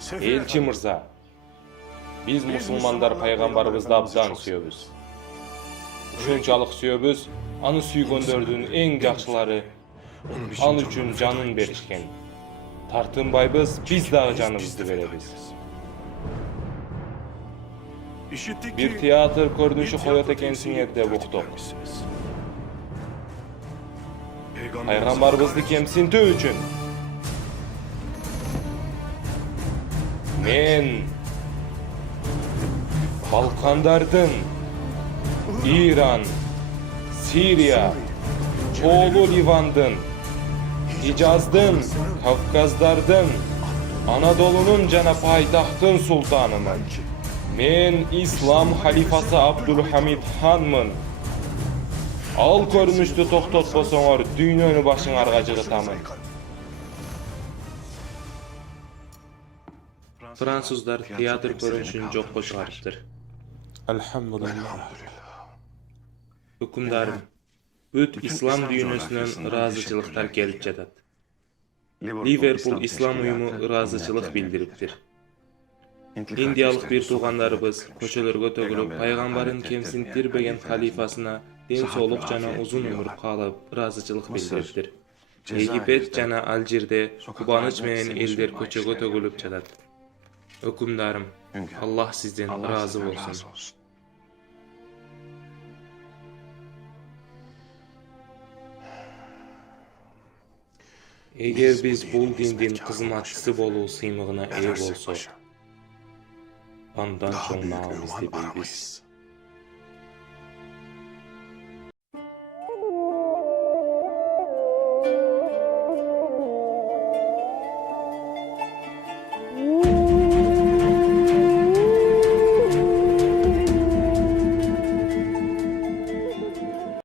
Elçi Mırza, biz musulmanlar paygambarыбызды abdan süyöbüz. Uşunçalık süyöbüz, anı süygöndördüğün en jakşılary an üçün canın berişken. Tartınbayбыз, biz dağı canımızды berебиz. Bir teatr көрүнүшү коёт экенсиңер деп уктук. Пайгамбарыбызды кемсинтүү үчүн мен Балкандардын, İran, Siriya, Çoğulu Livandın, Hicazdın, Kavkazdardın, Anadolu'nun jana paytahtın sultanımın. Men İslam halifası Abdülhamid Hanmın. Al көрүнүштү токтотпосоңор, дүйнөнү башыңарга жыгытамын. Fransızlar teatr görünüşünü jokko çıkarıptır. Elhamdülillah. Hükümdarım, büt İslam dünyasından razıçılıklar gelip jatat. Liverpool İslam uyumu razıçılık bildiriptir. Indiyalık bir tuğanlarыбыз köçölөрgө tөгүлүp paygambarın kemsintirбеген halifasına den sooluk jana uzun ömür kalıp razıçılık bildiriptir. Egipet jana Alжирде kubanıç menen elder köçөгө tөгүлүp jatat. Hükümdarım, Allah sizden razı olsun. Eğer biz bul dindin kızmatçısı bolуу sıymığına eğe bolsok, andan soň nabymyzdy bilbiz.